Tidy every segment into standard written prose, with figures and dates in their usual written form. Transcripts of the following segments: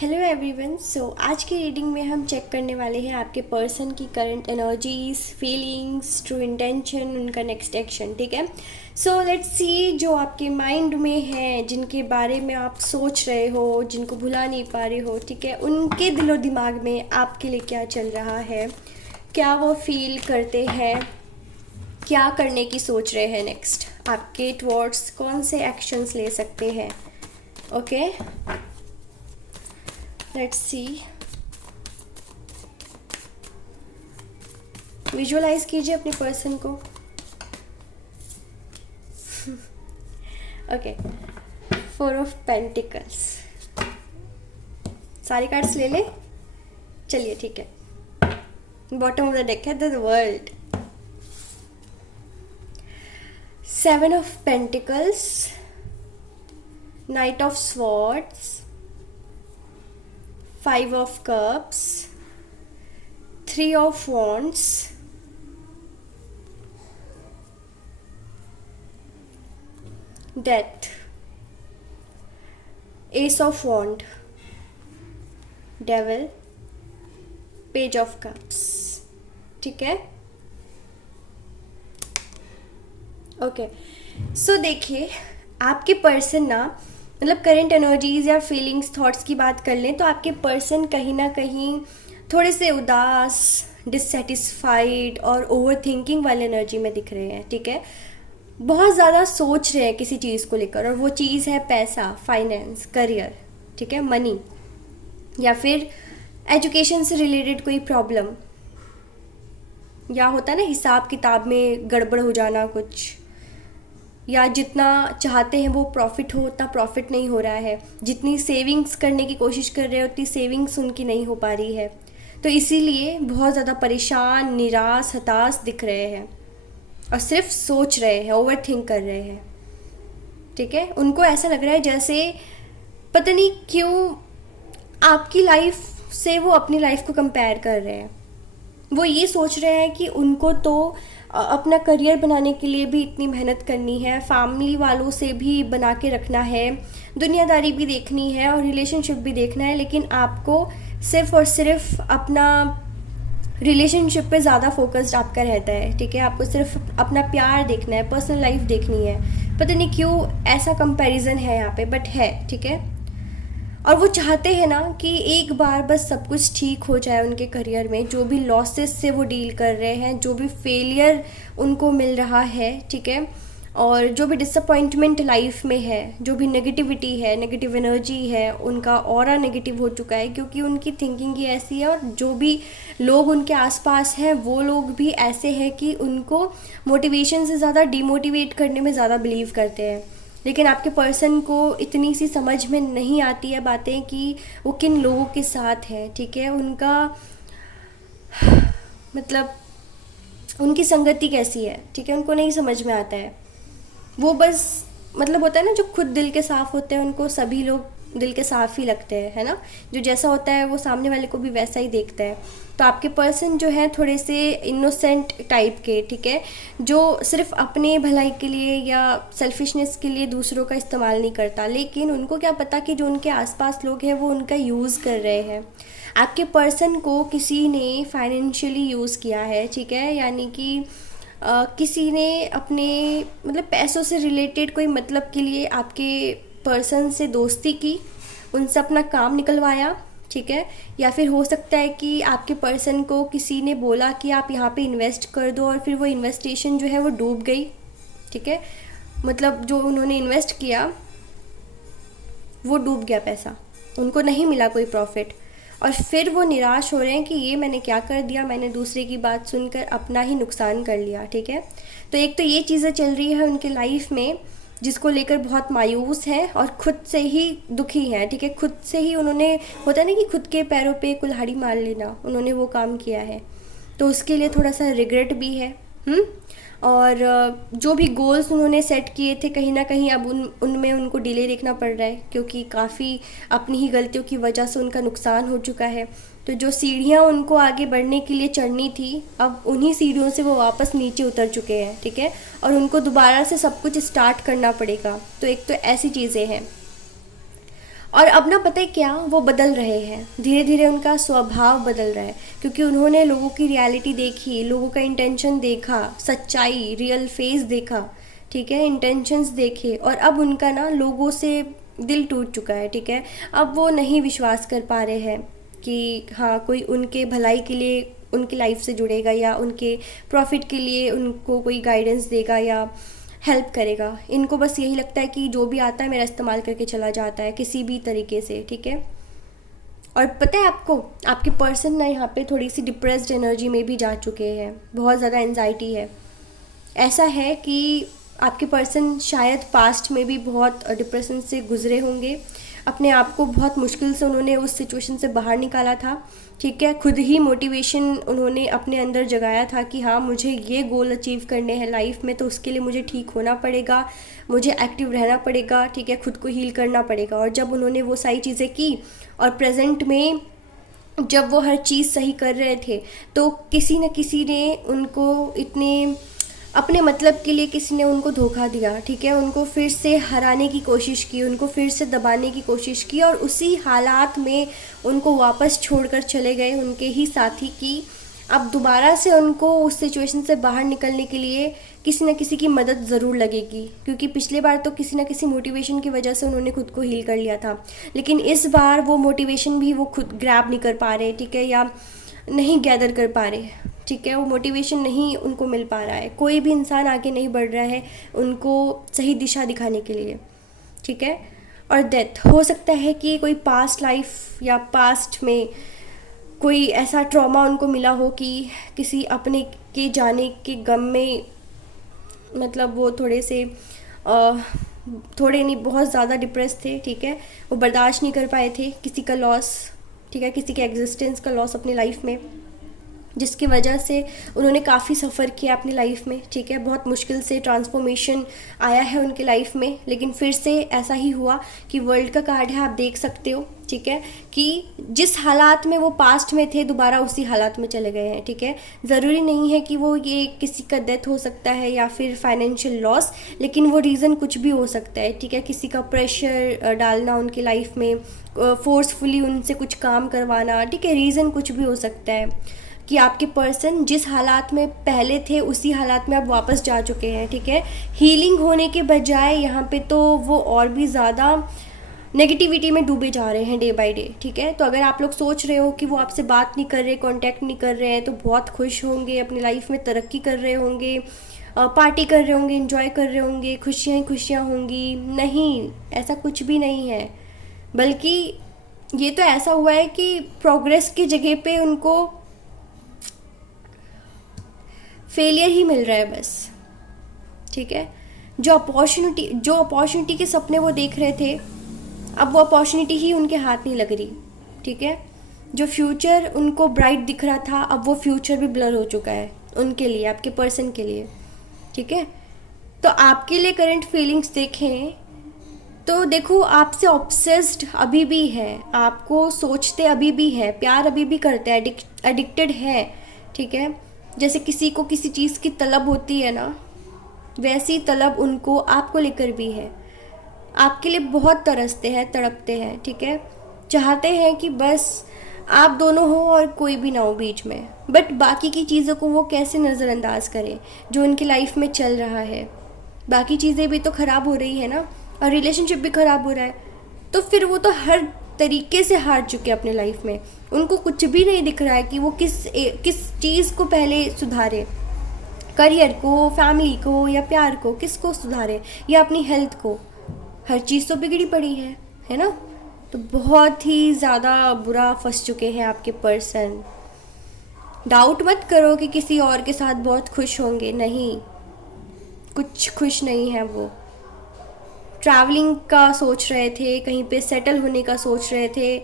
Hello everyone. आज की reading में हम चेक करने वाले हैं आपके पर्सन की current energies, feelings, true intention, उनका नेक्स्ट एक्शन। ठीक है, सो लेट्स सी जो आपके माइंड में है, जिनके बारे में आप सोच रहे हो, जिनको भुला नहीं पा रहे हो। ठीक है, उनके दिलो दिमाग में आपके लिए क्या चल रहा है, क्या वो फील करते हैं, क्या करने की सोच रहे हैं नेक्स्ट, आपके टुवर्ड्स कौन से एक्शंस ले सकते हैं। Okay, let's see. विजुअलाइज कीजिए अपने पर्सन को। Okay, 4 of pentacles. सारी कार्ड्स ले लें, चलिए ठीक है। बॉटम ऑफ द डेक है the world, 7 of pentacles, night of swords, 5 of cups, 3 of wands, death, ace of wand, devil, page of cups। ठीक है, ओके। सो देखिए, आपके पर्सन ना, मतलब करंट एनर्जीज या फीलिंग्स, थॉट्स की बात कर लें तो आपके पर्सन कहीं ना कहीं थोड़े से उदास, डिससेटिस्फाइड और ओवर थिंकिंग वाले एनर्जी में दिख रहे हैं। ठीक है, बहुत ज़्यादा सोच रहे हैं किसी चीज़ को लेकर, और वो चीज़ है पैसा, फाइनेंस, करियर। ठीक है, मनी, या फिर एजुकेशन से रिलेटेड कोई प्रॉब्लम, या होता है ना हिसाब किताब में गड़बड़ हो जाना कुछ, या जितना चाहते हैं वो प्रॉफिट हो उतना प्रॉफिट नहीं हो रहा है, जितनी सेविंग्स करने की कोशिश कर रहे हो उतनी सेविंग्स उनकी नहीं हो पा रही है, तो इसीलिए बहुत ज़्यादा परेशान, निराश, हताश दिख रहे हैं और सिर्फ सोच रहे हैं, ओवर थिंक कर रहे हैं। ठीक है, उनको ऐसा लग रहा है जैसे पता नहीं क्यों आपकी लाइफ से वो अपनी लाइफ को कंपेयर कर रहे हैं। वो ये सोच रहे हैं कि उनको तो अपना करियर बनाने के लिए भी इतनी मेहनत करनी है, फैमिली वालों से भी बना के रखना है, दुनियादारी भी देखनी है और रिलेशनशिप भी देखना है, लेकिन आपको सिर्फ और सिर्फ अपना रिलेशनशिप पे ज़्यादा फोकस्ड आपका रहता है। ठीक है, आपको सिर्फ अपना प्यार देखना है, पर्सनल लाइफ देखनी है। पता नहीं क्यों ऐसा कंपैरिजन है यहाँ पे, बट है। ठीक है, और वो चाहते हैं ना कि एक बार बस सब कुछ ठीक हो जाए उनके करियर में, जो भी लॉसेस से वो डील कर रहे हैं, जो भी फेलियर उनको मिल रहा है। ठीक है, और जो भी डिसअपॉइंटमेंट लाइफ में है, जो भी नेगेटिविटी है, नेगेटिव एनर्जी है, उनका ऑरा नेगेटिव हो चुका है, क्योंकि उनकी थिंकिंग ही ऐसी है, और जो भी लोग उनके आसपास हैं वो लोग भी ऐसे हैं कि उनको मोटिवेशन से ज़्यादा डिमोटिवेट करने में ज़्यादा बिलीव करते हैं। लेकिन आपके पर्सन को इतनी सी समझ में नहीं आती है बातें कि वो किन लोगों के साथ है। ठीक है, उनका मतलब उनकी संगति कैसी है। ठीक है, उनको नहीं समझ में आता है। वो बस मतलब होता है ना, जो खुद दिल के साफ़ होते हैं उनको सभी लोग दिल के साफ़ ही लगते हैं, है ना। जो जैसा होता है वो सामने वाले को भी वैसा ही देखता है। तो आपके पर्सन जो है थोड़े से इनोसेंट टाइप के, ठीक है, जो सिर्फ अपने भलाई के लिए या सेल्फिशनेस के लिए दूसरों का इस्तेमाल नहीं करता, लेकिन उनको क्या पता कि जो उनके आसपास लोग हैं वो उनका यूज़ कर रहे हैं। आपके पर्सन को किसी ने फाइनेंशियली यूज़ किया है। ठीक है, यानी कि किसी ने अपने मतलब पैसों से रिलेटेड कोई मतलब के लिए आपके पर्सन से दोस्ती की, उनसे अपना काम निकलवाया। ठीक है, या फिर हो सकता है कि आपके पर्सन को किसी ने बोला कि आप यहाँ पे इन्वेस्ट कर दो, और फिर वो इन्वेस्टेशन जो है वो डूब गई। ठीक है, मतलब जो उन्होंने इन्वेस्ट किया वो डूब गया, पैसा उनको नहीं मिला कोई प्रॉफिट, और फिर वो निराश हो रहे हैं कि ये मैंने क्या कर दिया, मैंने दूसरे की बात सुनकर अपना ही नुकसान कर लिया। ठीक है, तो एक तो ये चीज़ें चल रही है उनके लाइफ में, जिसको लेकर बहुत मायूस हैं और खुद से ही दुखी हैं। ठीक है, खुद से ही उन्होंने, होता है ना कि खुद के पैरों पे कुल्हाड़ी मार लेना, उन्होंने वो काम किया है, तो उसके लिए थोड़ा सा रिग्रेट भी है। और जो भी गोल्स उन्होंने सेट किए थे, कहीं ना कहीं अब उनमें उनको डिले देखना पड़ रहा है, क्योंकि काफ़ी अपनी ही गलतियों की वजह से उनका नुकसान हो चुका है। तो जो सीढ़ियाँ उनको आगे बढ़ने के लिए चढ़नी थी, अब उन्हीं सीढ़ियों से वो वापस नीचे उतर चुके हैं। ठीक है, और उनको दोबारा से सब कुछ स्टार्ट करना पड़ेगा। तो एक तो ऐसी चीज़ें हैं। और अब ना पता है क्या, वो बदल रहे हैं धीरे धीरे, उनका स्वभाव बदल रहा है, क्योंकि उन्होंने लोगों की रियलिटी देखी, लोगों का इंटेंशन देखा, सच्चाई रियल फेस देखा, ठीक है, इंटेंशंस देखे, और अब उनका ना लोगों से दिल टूट चुका है, ठीक है। अब वो नहीं विश्वास कर पा रहे हैं कि हाँ कोई उनके भलाई के लिए उनकी लाइफ से जुड़ेगा, या उनके प्रॉफिट के लिए उनको कोई गाइडेंस देगा या हेल्प करेगा। इनको बस यही लगता है कि जो भी आता है मेरा इस्तेमाल करके चला जाता है किसी भी तरीके से, ठीक है। और पता है आपको, आपके पर्सन ना यहाँ पे थोड़ी सी डिप्रेस्ड एनर्जी में भी जा चुके हैं, बहुत ज़्यादा एंजाइटी है। ऐसा है कि आपके पर्सन शायद पास्ट में भी बहुत डिप्रेशन से गुजरे होंगे, अपने आप को बहुत मुश्किल से उन्होंने उस सिचुएशन से बाहर निकाला था, ठीक है। खुद ही मोटिवेशन उन्होंने अपने अंदर जगाया था कि हाँ मुझे ये गोल अचीव करने हैं लाइफ में, तो उसके लिए मुझे ठीक होना पड़ेगा, मुझे एक्टिव रहना पड़ेगा, ठीक है, खुद को हील करना पड़ेगा। और जब उन्होंने वो सारी चीज़ें की और प्रेजेंट में जब वो हर चीज़ सही कर रहे थे, तो किसी न किसी ने उनको इतने अपने मतलब के लिए किसी ने उनको धोखा दिया, ठीक है, उनको फिर से हराने की कोशिश की, उनको फिर से दबाने की कोशिश की, और उसी हालात में उनको वापस छोड़कर चले गए उनके ही साथी की अब दोबारा से उनको उस सिचुएशन से बाहर निकलने के लिए किसी न किसी की मदद ज़रूर लगेगी, क्योंकि पिछले बार तो किसी न किसी मोटिवेशन की वजह से उन्होंने खुद को हील कर लिया था, लेकिन इस बार वो मोटिवेशन भी वो खुद ग्रैब नहीं कर पा रहे, ठीक है, या नहीं गैदर कर पा रहे, ठीक है, वो मोटिवेशन नहीं उनको मिल पा रहा है, कोई भी इंसान आगे नहीं बढ़ रहा है उनको सही दिशा दिखाने के लिए, ठीक है। और डेथ हो सकता है कि कोई पास्ट लाइफ या पास्ट में कोई ऐसा ट्रॉमा उनको मिला हो कि किसी अपने के जाने के गम में मतलब वो थोड़े से थोड़े नहीं बहुत ज़्यादा डिप्रेस थे, ठीक है, वो बर्दाश्त नहीं कर पाए थे किसी का लॉस, ठीक है, किसी के एग्जिस्टेंस का लॉस अपनी लाइफ में, जिसकी वजह से उन्होंने काफ़ी सफ़र किया अपनी लाइफ में, ठीक है, बहुत मुश्किल से ट्रांसफॉर्मेशन आया है उनके लाइफ में, लेकिन फिर से ऐसा ही हुआ कि वर्ल्ड का कार्ड है, आप देख सकते हो, ठीक है, कि जिस हालात में वो पास्ट में थे दोबारा उसी हालात में चले गए हैं, ठीक है। ज़रूरी नहीं है कि वो ये किसी का डेथ हो सकता है या फिर फाइनेंशियल लॉस, लेकिन वो रीज़न कुछ भी हो सकता है, ठीक है, किसी का प्रेशर डालना उनकी लाइफ में, फोर्सफुली उनसे कुछ काम करवाना, ठीक है, रीज़न कुछ भी हो सकता है कि आपके पर्सन जिस हालात में पहले थे उसी हालात में अब वापस जा चुके हैं, ठीक है। हीलिंग होने के बजाय यहाँ पे तो वो और भी ज़्यादा नेगेटिविटी में डूबे जा रहे हैं डे बाय डे, ठीक है। तो अगर आप लोग सोच रहे हो कि वो आपसे बात नहीं कर रहे, कांटेक्ट नहीं कर रहे हैं, तो बहुत खुश होंगे, अपनी लाइफ में तरक्की कर रहे होंगे, पार्टी कर रहे होंगे, एंजॉय कर रहे होंगे, खुशियाँ ही खुशियाँ होंगी, नहीं, ऐसा कुछ भी नहीं है। बल्कि ये तो ऐसा हुआ है कि प्रोग्रेस की जगह पे उनको फेलियर ही मिल रहा है बस, ठीक है। जो अपॉर्चुनिटी के सपने वो देख रहे थे, अब वो अपॉर्चुनिटी ही उनके हाथ नहीं लग रही, ठीक है। जो फ्यूचर उनको ब्राइट दिख रहा था, अब वो फ्यूचर भी ब्लर हो चुका है उनके लिए, आपके पर्सन के लिए, ठीक है। तो आपके लिए करंट फीलिंग्स देखें तो देखो, आपसे ऑब्सेस्ड अभी भी है, आपको सोचते अभी भी है, प्यार अभी भी करते हैं, एडिक्टेड है, ठीक है। जैसे किसी को किसी चीज़ की तलब होती है ना, वैसी तलब उनको आपको लेकर भी है, आपके लिए बहुत तरसते हैं, तड़पते हैं, ठीक है, चाहते हैं कि बस आप दोनों हो और कोई भी ना हो बीच में। बट बाकी की चीज़ों को वो कैसे नज़रअंदाज करें जो उनकी लाइफ में चल रहा है, बाकी चीज़ें भी तो ख़राब हो रही है ना, और रिलेशनशिप भी ख़राब हो रहा है, तो फिर वो तो हर तरीके से हार चुके अपने लाइफ में, उनको कुछ भी नहीं दिख रहा है कि वो किस चीज़ को पहले सुधारे, करियर को, फैमिली को, या प्यार को, किसको सुधारे, या अपनी हेल्थ को। हर चीज़ तो बिगड़ी पड़ी है ना। तो बहुत ही ज़्यादा बुरा फंस चुके हैं आपके पर्सन। डाउट मत करो कि किसी और के साथ बहुत खुश होंगे, नहीं, कुछ खुश नहीं है वो। ट्रैवलिंग का सोच रहे थे, कहीं पे सेटल होने का सोच रहे थे,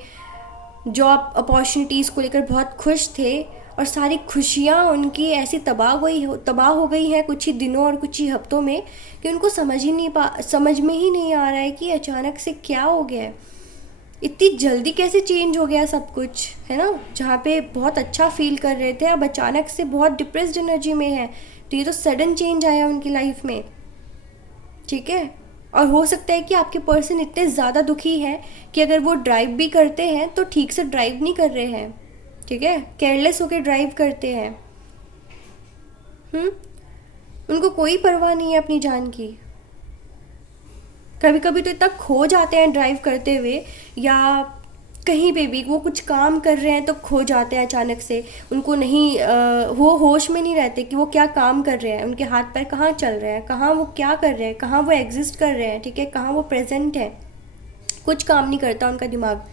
जॉब अपॉर्चुनिटीज़ को लेकर बहुत खुश थे, और सारी खुशियाँ उनकी ऐसी तबाह हो गई हैं कुछ ही दिनों और कुछ ही हफ्तों में कि उनको समझ में ही नहीं आ रहा है कि अचानक से क्या हो गया है, इतनी जल्दी कैसे चेंज हो गया सब कुछ, है ना। जहाँ पे बहुत अच्छा फील कर रहे थे, अब अचानक से बहुत डिप्रेस्ड एनर्जी में है, तो ये तो सडन चेंज आया उनकी लाइफ में, ठीक है। और हो सकता है कि आपके पर्सन इतने ज़्यादा दुखी हैं कि अगर वो ड्राइव भी करते हैं तो ठीक से ड्राइव नहीं कर रहे हैं, ठीक है, केयरलेस होकर ड्राइव करते हैं। उनको कोई परवाह नहीं है अपनी जान की। कभी कभी तो इतना खो जाते हैं ड्राइव करते हुए, या कहीं पे भी वो कुछ काम कर रहे हैं तो खो जाते हैं अचानक से। उनको नहीं वो होश में नहीं रहते कि वो क्या काम कर रहे हैं, उनके हाथ पैर कहाँ चल रहे हैं, कहाँ वो क्या कर रहे हैं, कहाँ वो एग्जिस्ट कर रहे हैं, ठीक है, कहाँ वो प्रेजेंट है। कुछ काम नहीं करता उनका दिमाग।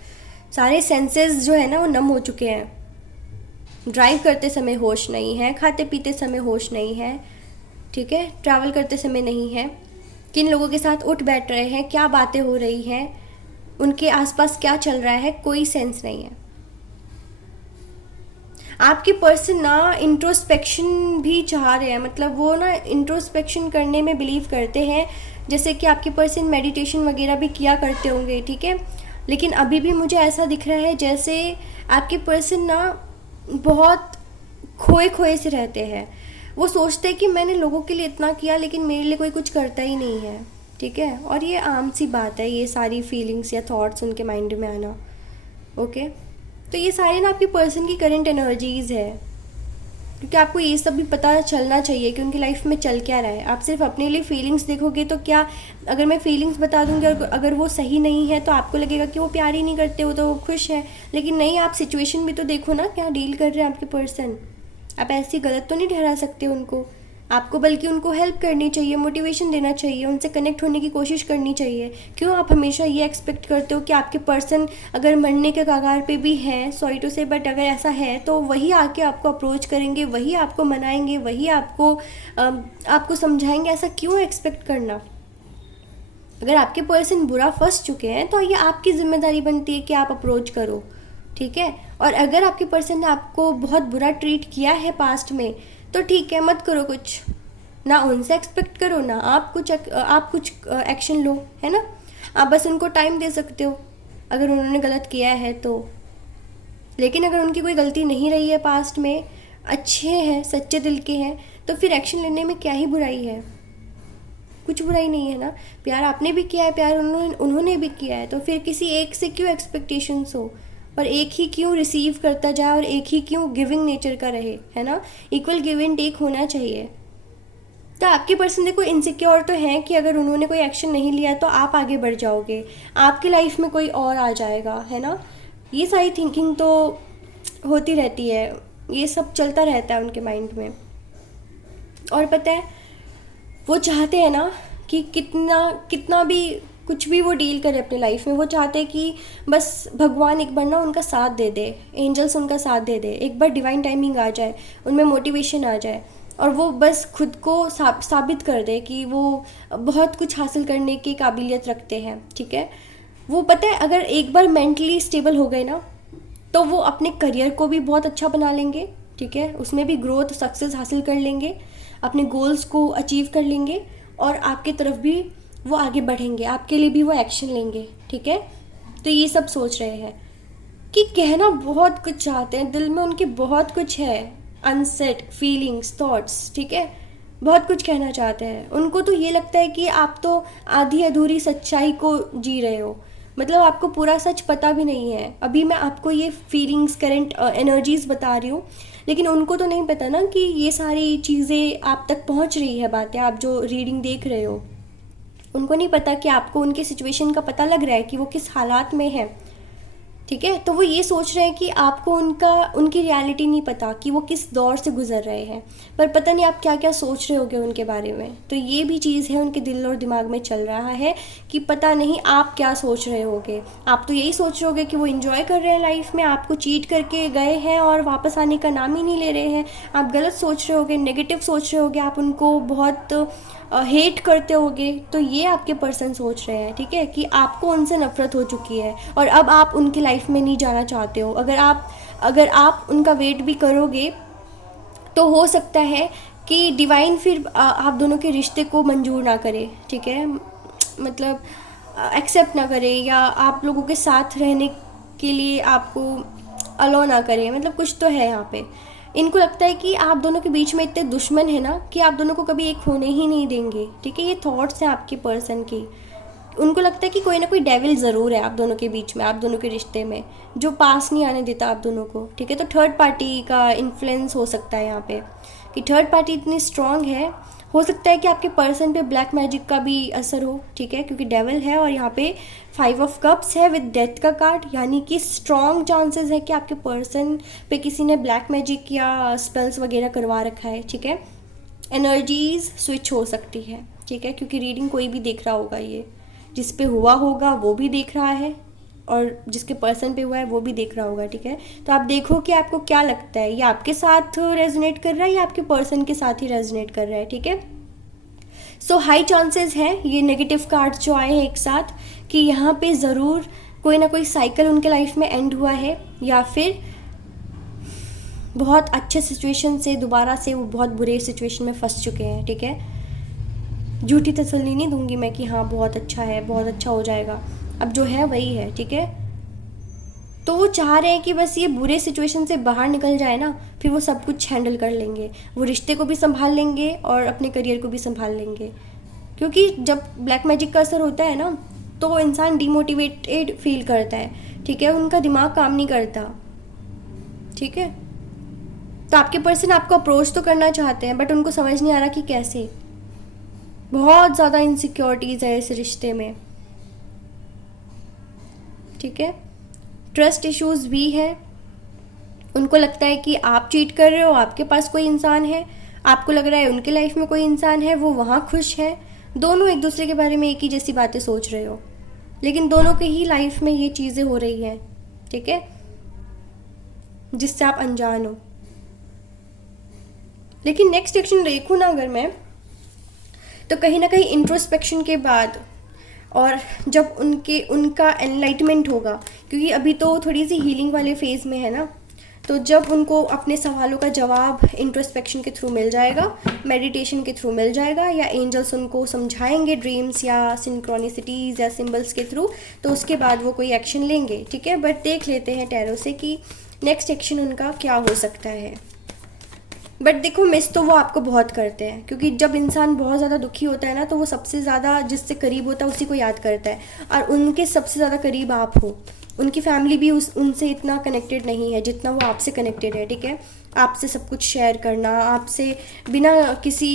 सारे सेंसेस जो है ना वो नम हो चुके हैं। ड्राइव करते समय होश नहीं है, खाते पीते समय होश नहीं है, ठीक है, ट्रैवल करते समय नहीं है, किन लोगों के साथ उठ बैठ रहे हैं, क्या बातें हो रही हैं, उनके आसपास क्या चल रहा है, कोई सेंस नहीं है। आपके पर्सन ना इंट्रोस्पेक्शन भी चाह रहे हैं, मतलब वो ना इंट्रोस्पेक्शन करने में बिलीव करते हैं, जैसे कि आपके पर्सन मेडिटेशन वगैरह भी किया करते होंगे, ठीक है। लेकिन अभी भी मुझे ऐसा दिख रहा है जैसे आपके पर्सन ना बहुत खोए खोए से रहते हैं। वो सोचते हैं कि मैंने लोगों के लिए इतना किया लेकिन मेरे लिए कोई कुछ करता ही नहीं है, ठीक है। और ये आम सी बात है, ये सारी फीलिंग्स या थॉट्स उनके माइंड में आना, ओके। तो ये सारे ना आपकी पर्सन की करंट एनर्जीज़ है, क्योंकि आपको ये सब भी पता चलना चाहिए कि उनकी लाइफ में चल क्या रहा है। आप सिर्फ अपने लिए फीलिंग्स देखोगे तो क्या, अगर मैं फीलिंग्स बता दूंगी और अगर वो सही नहीं है तो आपको लगेगा कि वो प्यार ही नहीं करते, वो तो खुश है। लेकिन नहीं, आप सिचुएशन भी तो देखो ना, क्या डील कर रहे हैं आपके पर्सन। आप ऐसी गलत तो नहीं ठहरा सकते उनको। आपको बल्कि उनको हेल्प करनी चाहिए, मोटिवेशन देना चाहिए, उनसे कनेक्ट होने की कोशिश करनी चाहिए। क्यों आप हमेशा ये एक्सपेक्ट करते हो कि आपके पर्सन अगर मरने के कगार पे भी हैं, सॉरी टू से, बट अगर ऐसा है तो वही आके आपको अप्रोच करेंगे, वही आपको मनाएंगे, वही आपको समझाएंगे। ऐसा क्यों एक्सपेक्ट करना। अगर आपके पर्सन बुरा फंस चुके हैं तो ये आपकी जिम्मेदारी बनती है कि आप अप्रोच करो, ठीक है। और अगर आपके पर्सन ने आपको बहुत बुरा ट्रीट किया है पास्ट में तो ठीक है, मत करो कुछ, ना उनसे एक्सपेक्ट करो, ना आप कुछ एक्शन लो, है ना। आप बस उनको टाइम दे सकते हो अगर उन्होंने गलत किया है तो। लेकिन अगर उनकी कोई गलती नहीं रही है पास्ट में, अच्छे हैं, सच्चे दिल के हैं, तो फिर एक्शन लेने में क्या ही बुराई है। कुछ बुराई नहीं है ना। प्यार आपने भी किया है, प्यार उन्होंने भी किया है, तो फिर किसी एक से क्यों एक्सपेक्टेशंस हो, और एक ही क्यों रिसीव करता जाए, और एक ही क्यों गिविंग नेचर का रहे, है ना। इक्वल गिव एंड टेक होना चाहिए। तो आपके पर्सन देखो इनसिक्योर तो हैं कि अगर उन्होंने कोई एक्शन नहीं लिया तो आप आगे बढ़ जाओगे, आपकी लाइफ में कोई और आ जाएगा, है ना। ये सारी थिंकिंग तो होती रहती है, ये सब चलता रहता है उनके माइंड में। और पता है वो चाहते हैं ना कि कितना भी कुछ भी वो डील करे अपने लाइफ में, वो चाहते हैं कि बस भगवान एक बार ना उनका साथ दे दे, एंजल्स उनका साथ दे दे, एक बार डिवाइन टाइमिंग आ जाए, उनमें मोटिवेशन आ जाए, और वो बस खुद को साबित कर दे कि वो बहुत कुछ हासिल करने की काबिलियत रखते हैं, ठीक है। वो पता है अगर एक बार मेंटली स्टेबल हो गए ना तो वो अपने करियर को भी बहुत अच्छा बना लेंगे, ठीक है, उसमें भी ग्रोथ सक्सेस हासिल कर लेंगे, अपने गोल्स को अचीव कर लेंगे, और आपके तरफ भी वो आगे बढ़ेंगे, आपके लिए भी वो एक्शन लेंगे, ठीक है। तो ये सब सोच रहे हैं कि कहना बहुत कुछ चाहते हैं, दिल में उनके बहुत कुछ है, अनसेट फीलिंग्स, थॉट्स, ठीक है, बहुत कुछ कहना चाहते हैं। उनको तो ये लगता है कि आप तो आधी अधूरी सच्चाई को जी रहे हो, मतलब आपको पूरा सच पता भी नहीं है। अभी मैं आपको ये फीलिंग्स, करंट एनर्जीज बता रही हूँ, लेकिन उनको तो नहीं पता ना कि ये सारी चीज़ें आप तक पहुँच रही है, बातें आप जो रीडिंग देख रहे हो, उनको नहीं पता कि आपको उनके सिचुएशन का पता लग रहा है कि वो किस हालात में है, ठीक है। तो वो ये सोच रहे हैं कि आपको उनकी रियलिटी नहीं पता कि वो किस दौर से गुजर रहे हैं, पर पता नहीं आप क्या क्या सोच रहे होगे उनके बारे में। तो ये भी चीज़ है उनके दिल और दिमाग में चल रहा है कि पता नहीं आप क्या सोच रहे होगे। आप तो यही सोच रहे होगे कि वो एंजॉय कर रहे हैं लाइफ में, आपको चीट करके गए हैं और वापस आने का नाम ही नहीं ले रहे हैं। आप गलत सोच रहे होगे, नेगेटिव सोच रहे होगे, आप उनको बहुत हेट करते होगे। तो ये आपके पर्सन सोच रहे हैं, ठीक है, कि आपको उनसे नफरत हो चुकी है और अब आप उनकी लाइफ में नहीं जाना चाहते हो। अगर आप उनका वेट भी करोगे तो हो सकता है कि डिवाइन फिर आप दोनों के रिश्ते को मंजूर ना करे, ठीक है, मतलब एक्सेप्ट ना करे, या आप लोगों के साथ रहने के लिए आपको अलो ना करे। मतलब कुछ तो है यहाँ पे। इनको लगता है कि आप दोनों के बीच में इतने दुश्मन है ना कि आप दोनों को कभी एक होने ही नहीं देंगे, ठीक है। ये थॉट्स हैं आपके पर्सन की, उनको लगता है कि कोई ना कोई डेविल ज़रूर है आप दोनों के बीच में, आप दोनों के रिश्ते में, जो पास नहीं आने देता आप दोनों को, ठीक है। तो थर्ड पार्टी का इन्फ्लुएंस हो सकता है यहाँ पे, कि थर्ड पार्टी इतनी स्ट्रांग है। हो सकता है कि आपके पर्सन पे ब्लैक मैजिक का भी असर हो, ठीक है, क्योंकि डेविल है और यहाँ पे 5 ऑफ कप्स है विद डेथ का कार्ड, यानी कि स्ट्रॉन्ग चांसेस है कि आपके पर्सन पे किसी ने ब्लैक मैजिक या स्पेल्स वगैरह करवा रखा है, ठीक है। एनर्जीज स्विच हो सकती है, ठीक है, क्योंकि रीडिंग कोई भी देख रहा होगा, ये जिस पे हुआ होगा वो भी देख रहा है और जिसके पर्सन पे हुआ है वो भी देख रहा होगा, ठीक है। तो आप देखो कि आपको क्या लगता है, ये आपके साथ रेजोनेट कर रहा है या आपके पर्सन के साथ ही रेजोनेट कर रहा है, ठीक है। सो हाई चांसेस है ये नेगेटिव कार्ड्स जो आए हैं एक साथ, कि यहाँ पे ज़रूर कोई ना कोई साइकिल उनके लाइफ में एंड हुआ है, या फिर बहुत अच्छे सिचुएशन से दोबारा से वो बहुत बुरे सिचुएशन में फंस चुके हैं, ठीक है। झूठी तसल्ली नहीं दूंगी मैं कि हाँ बहुत अच्छा है, बहुत अच्छा हो जाएगा, अब जो है वही है, ठीक है। तो वो चाह रहे हैं कि बस ये बुरे सिचुएशन से बाहर निकल जाए ना, फिर वो सब कुछ हैंडल कर लेंगे, वो रिश्ते को भी संभाल लेंगे और अपने करियर को भी संभाल लेंगे। क्योंकि जब ब्लैक मैजिक का असर होता है ना, तो वो इंसान डिमोटिवेटेड फील करता है, ठीक है, उनका दिमाग काम नहीं करता, ठीक है। तो आपके पर्सन आपको अप्रोच तो करना चाहते हैं, बट उनको समझ नहीं आ रहा कि कैसे। बहुत ज़्यादा इनसिक्योरिटीज़ है इस रिश्ते में, ठीक है। ट्रस्ट इश्यूज भी है, उनको लगता है कि आप चीट कर रहे हो, आपके पास कोई इंसान है, आपको लग रहा है उनके लाइफ में कोई इंसान है, वो वहाँ खुश है। दोनों एक दूसरे के बारे में एक ही जैसी बातें सोच रहे हो, लेकिन दोनों के ही लाइफ में ये चीज़ें हो रही हैं, ठीक है, जिससे आप अनजान हो। लेकिन नेक्स्ट एक्शन देखूँ ना अगर मैं, तो कहीं ना कहीं इंट्रोस्पेक्शन के बाद और जब उनका एनलाइटमेंट होगा, क्योंकि अभी तो थोड़ी सी हीलिंग वाले फेज़ में है ना, तो जब उनको अपने सवालों का जवाब इंट्रोस्पेक्शन के थ्रू मिल जाएगा, मेडिटेशन के थ्रू मिल जाएगा, या एंजल्स उनको समझाएंगे ड्रीम्स या सिंक्रोनिसिटीज़ या सिंबल्स के थ्रू, तो उसके बाद वो कोई एक्शन लेंगे, ठीक है। बट देख लेते हैं टैरो से कि नेक्स्ट एक्शन उनका क्या हो सकता है। बट देखो, मिस तो वो आपको बहुत करते हैं, क्योंकि जब इंसान बहुत ज़्यादा दुखी होता है ना, तो वो सबसे ज़्यादा जिससे करीब होता है उसी को याद करता है, और उनके सबसे ज़्यादा करीब आप हो। उनकी फैमिली भी उनसे इतना कनेक्टेड नहीं है जितना वो आपसे कनेक्टेड है, ठीक है। आपसे सब कुछ शेयर करना, आपसे बिना किसी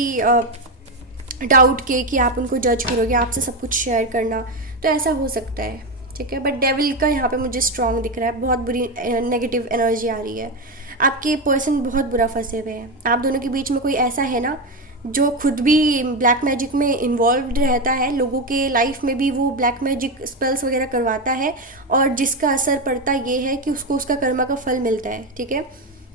डाउट के कि आप उनको जज करोगे, आपसे सब कुछ शेयर करना, तो ऐसा हो सकता है, ठीक है। बट डेविल का यहाँ पे मुझे स्ट्रॉन्ग दिख रहा है, बहुत बुरी नेगेटिव एनर्जी आ रही है, आपके पर्सन बहुत बुरा फंसे हुए हैं। आप दोनों के बीच में कोई ऐसा है ना जो खुद भी ब्लैक मैजिक में इन्वॉल्व रहता है, लोगों के लाइफ में भी वो ब्लैक मैजिक स्पेल्स वगैरह करवाता है, और जिसका असर पड़ता ये है कि उसको उसका कर्मा का फल मिलता है, ठीक है।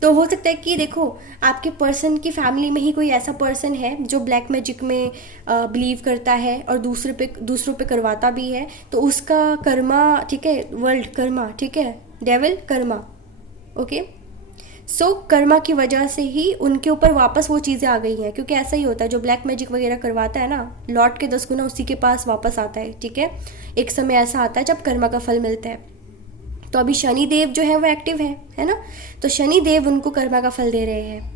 तो हो सकता है कि देखो, आपके पर्सन की फैमिली में ही कोई ऐसा पर्सन है जो ब्लैक मैजिक में बिलीव करता है और दूसरों पे करवाता भी है, तो उसका कर्मा, ठीक है, वर्ल्ड कर्मा, ठीक है, डेविल कर्मा, ओके। सो कर्मा की वजह से ही उनके ऊपर वापस वो चीज़ें आ गई हैं, क्योंकि ऐसा ही होता है, जो ब्लैक मैजिक वगैरह करवाता है ना, लौट के 10 गुना उसी के पास वापस आता है, ठीक है। एक समय ऐसा आता है जब कर्मा का फल मिलता है। तो अभी शनि देव जो है वो एक्टिव है ना, तो शनि देव उनको कर्मा का फल दे रहे हैं।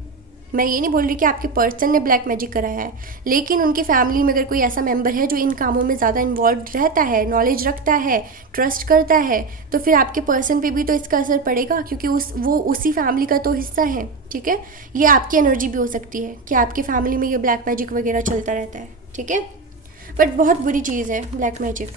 मैं ये नहीं बोल रही कि आपके पर्सन ने ब्लैक मैजिक कराया है, लेकिन उनकी फैमिली में अगर कोई ऐसा मेंबर है जो इन कामों में ज़्यादा इन्वॉल्व रहता है, नॉलेज रखता है, ट्रस्ट करता है, तो फिर आपके पर्सन पे भी तो इसका असर पड़ेगा, क्योंकि वो उसी फैमिली का तो हिस्सा है, ठीक है। ये आपकी एनर्जी भी हो सकती है कि आपकी फैमिली में ये ब्लैक मैजिक वगैरह चलता रहता है, ठीक है। बट बहुत बुरी चीज़ है ब्लैक मैजिक,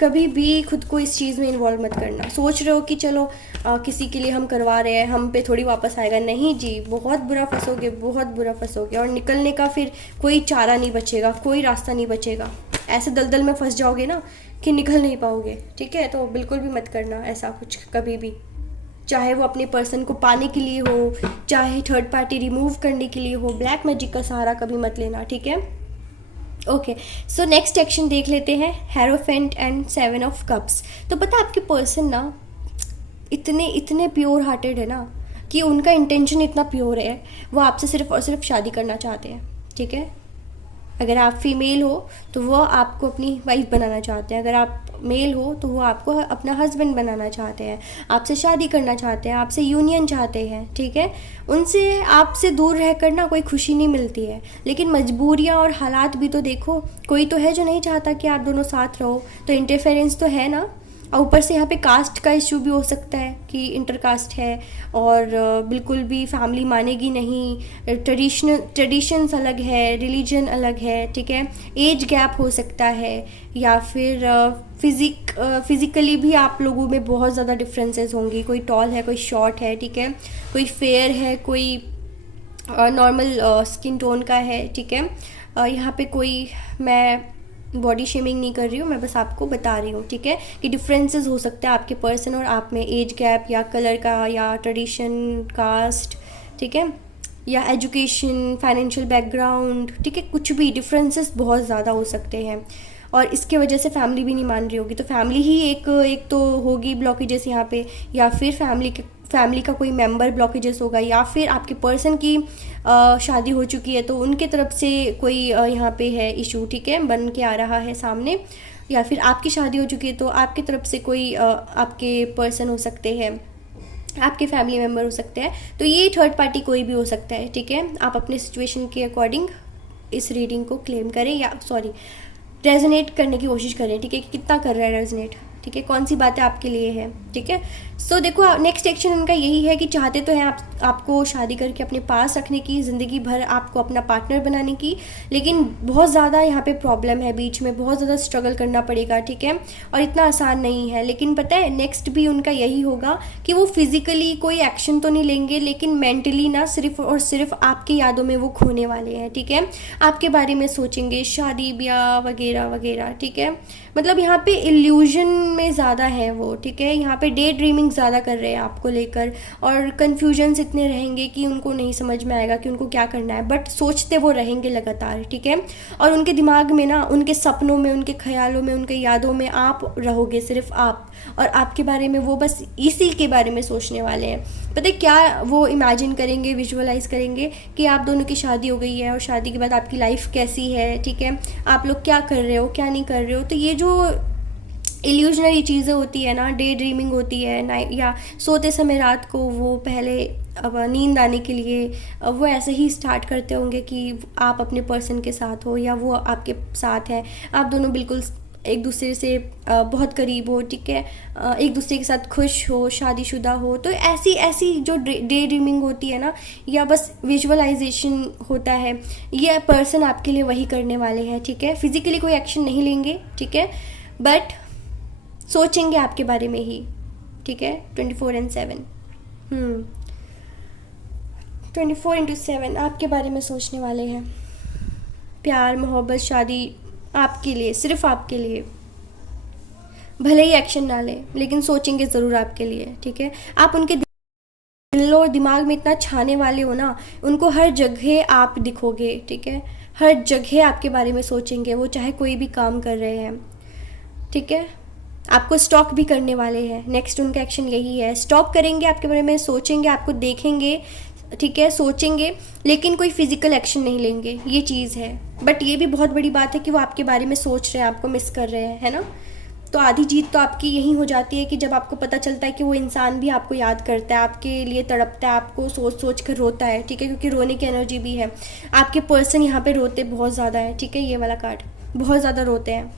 कभी भी खुद को इस चीज़ में इन्वॉल्व मत करना। सोच रहे हो कि चलो किसी के लिए हम करवा रहे हैं, हम पे थोड़ी वापस आएगा, नहीं जी, बहुत बुरा फंसोगे, बहुत बुरा फंसोगे, और निकलने का फिर कोई चारा नहीं बचेगा, कोई रास्ता नहीं बचेगा। ऐसे दलदल में फंस जाओगे ना कि निकल नहीं पाओगे, ठीक है। तो बिल्कुल भी मत करना ऐसा कुछ कभी भी, चाहे वो अपने पर्सन को पाने के लिए हो, चाहे थर्ड पार्टी रिमूव करने के लिए हो, ब्लैक मैजिक का सहारा कभी मत लेना, ठीक है। ओके, सो नेक्स्ट एक्शन देख लेते हैं, हेरोफेंट एंड 7 ऑफ कप्स। तो पता है आपके पर्सन ना इतने प्योर हार्टेड है ना, कि उनका इंटेंशन इतना प्योर है, वो आपसे सिर्फ और सिर्फ शादी करना चाहते हैं, ठीक है। अगर आप फीमेल हो तो वो आपको अपनी वाइफ बनाना चाहते हैं, अगर आप मेल हो तो वो आपको अपना हस्बैंड बनाना चाहते हैं, आपसे शादी करना चाहते हैं, आपसे यूनियन चाहते हैं, ठीक है। उनसे आपसे दूर रहकर ना कोई खुशी नहीं मिलती है, लेकिन मजबूरियाँ और हालात भी तो देखो, कोई तो है जो नहीं चाहता कि आप दोनों साथ रहो, तो इंटरफेरेंस तो है ना। और ऊपर से यहाँ पे कास्ट का इशू भी हो सकता है कि इंटर कास्ट है और बिल्कुल भी फैमिली मानेगी नहीं, ट्रेडिशंस अलग है, रिलीजन अलग है, ठीक है। एज गैप हो सकता है, या फिर फिज़िकली भी आप लोगों में बहुत ज़्यादा डिफरेंसेस होंगी, कोई टॉल है, कोई शॉर्ट है, ठीक है, कोई फेयर है, कोई नॉर्मल स्किन टोन का है, ठीक है। यहाँ पे कोई मैं बॉडी शेमिंग नहीं कर रही हूँ, मैं बस आपको बता रही हूँ, ठीक है, कि डिफरेंसेस हो सकते हैं आपके पर्सन और आप में, एज गैप या कलर का या ट्रेडिशन, कास्ट, ठीक है, या एजुकेशन, फाइनेंशियल बैकग्राउंड, ठीक है, कुछ भी डिफरेंसेस बहुत ज़्यादा हो सकते हैं। और इसके वजह से फैमिली भी नहीं मान रही होगी, तो फैमिली ही एक तो होगी ब्लॉकेजेस यहाँ पे, या फिर फैमिली का कोई मेंबर ब्लॉकेजेस होगा, या फिर आपके पर्सन की शादी हो चुकी है तो उनके तरफ से कोई यहाँ पे है इशू, ठीक है, बन के आ रहा है सामने, या फिर आपकी शादी हो चुकी है तो आपकी तरफ से कोई आपके पर्सन हो सकते हैं, आपके फैमिली मेम्बर हो सकते हैं, तो ये थर्ड पार्टी कोई भी हो सकता है, ठीक है। आप अपने सिचुएशन के अकॉर्डिंग इस रीडिंग को क्लेम करें, या रेजोनेट करने की कोशिश करें, ठीक है, कि कितना कर रहा है रेजोनेट, ठीक है, कौन सी बातें आपके लिए है, ठीक है। सो देखो, नेक्स्ट एक्शन उनका यही है कि चाहते तो हैं आपको शादी करके अपने पास रखने की, ज़िंदगी भर आपको अपना पार्टनर बनाने की, लेकिन बहुत ज़्यादा यहाँ पे प्रॉब्लम है, बीच में बहुत ज़्यादा स्ट्रगल करना पड़ेगा, ठीक है, और इतना आसान नहीं है। लेकिन पता है नेक्स्ट भी उनका यही होगा कि वो फिज़िकली कोई एक्शन तो नहीं लेंगे, लेकिन मेंटली ना सिर्फ और सिर्फ आपकी यादों में वो खोने वाले हैं, ठीक है, आपके बारे में सोचेंगे, शादी ब्याह वगैरह वगैरह, ठीक है। मतलब यहाँ पे इल्यूजन में ज़्यादा है वो, ठीक है, यहाँ पे डे ड्रीमिंग ज़्यादा कर रहे हैं आपको लेकर, और कन्फ्यूजन्स इतने रहेंगे कि उनको नहीं समझ में आएगा कि उनको क्या करना है, बट सोचते वो रहेंगे लगातार, ठीक है। और उनके दिमाग में ना, उनके सपनों में, उनके ख्यालों में, उनके यादों में आप रहोगे, सिर्फ आप, और आपके बारे में वो बस इसी के बारे में सोचने वाले हैं। पता है क्या वो इमेजिन करेंगे, विजुअलाइज करेंगे कि आप दोनों की शादी हो गई है और शादी के बाद आपकी लाइफ कैसी है, ठीक है, आप लोग क्या कर रहे हो, क्या नहीं कर रहे हो। तो ये जो इल्यूजनरी चीज़ें होती है ना, डे ड्रीमिंग होती है ना, या सोते समय रात को वो पहले अब नींद आने के लिए वो ऐसे ही स्टार्ट करते होंगे कि आप अपने पर्सन के साथ हो या वो आपके साथ है, आप दोनों बिल्कुल एक दूसरे से बहुत करीब हो, ठीक है, एक दूसरे के साथ खुश हो, शादीशुदा हो। तो ऐसी ऐसी जो डे ड्रीमिंग होती है ना, या बस विजुअलाइजेशन होता है, ये पर्सन आपके लिए वही करने वाले हैं, ठीक है। फिजिकली कोई एक्शन नहीं लेंगे, ठीक है, बट सोचेंगे आपके बारे में ही, ठीक है, 24/7 24/7 आपके बारे में सोचने वाले हैं। प्यार, मोहब्बत, शादी आपके लिए, सिर्फ आपके लिए, भले ही एक्शन ना लें लेकिन सोचेंगे ज़रूर आपके लिए, ठीक है। आप उनके दिल और दिमाग में इतना छाने वाले हो ना, उनको हर जगह आप दिखोगे, ठीक है, हर जगह आपके बारे में सोचेंगे वो, चाहे कोई भी काम कर रहे हैं, ठीक है। आपको स्टॉक भी करने वाले हैं, नेक्स्ट उनका एक्शन यही है, स्टॉक करेंगे आपके बारे में, सोचेंगे, आपको देखेंगे, ठीक है, सोचेंगे, लेकिन कोई फिजिकल एक्शन नहीं लेंगे, ये चीज़ है। बट ये भी बहुत बड़ी बात है कि वो आपके बारे में सोच रहे हैं, आपको मिस कर रहे हैं, है ना। तो आधी जीत तो आपकी यही हो जाती है कि जब आपको पता चलता है कि वो इंसान भी आपको याद करता है, आपके लिए तड़पता है, आपको सोच सोच कर रोता है, ठीक है, क्योंकि रोने की एनर्जी भी है। आपके पर्सन यहाँ पे रोते बहुत ज़्यादा है, ठीक है, ये वाला कार्ड बहुत ज़्यादा रोते हैं,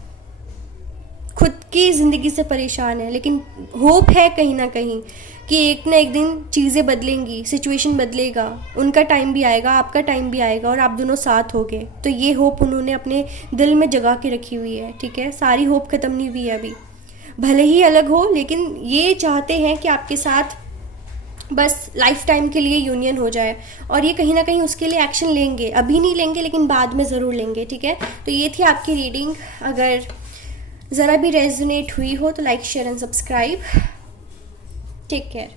खुद की ज़िंदगी से परेशान है, लेकिन होप है कहीं ना कहीं कि एक ना एक दिन चीज़ें बदलेंगी, सिचुएशन बदलेगा, उनका टाइम भी आएगा, आपका टाइम भी आएगा और आप दोनों साथ होगे। तो ये होप उन्होंने अपने दिल में जगा के रखी हुई है, ठीक है, सारी होप ख़त्म नहीं हुई है अभी, भले ही अलग हो, लेकिन ये चाहते हैं कि आपके साथ बस लाइफ टाइम के लिए यूनियन हो जाए, और ये कहीं ना कहीं उसके लिए एक्शन लेंगे, अभी नहीं लेंगे लेकिन बाद में ज़रूर लेंगे, ठीक है। तो ये थी आपकी रीडिंग, अगर ज़रा भी रेजोनेट हुई हो तो like, share and subscribe. Take care.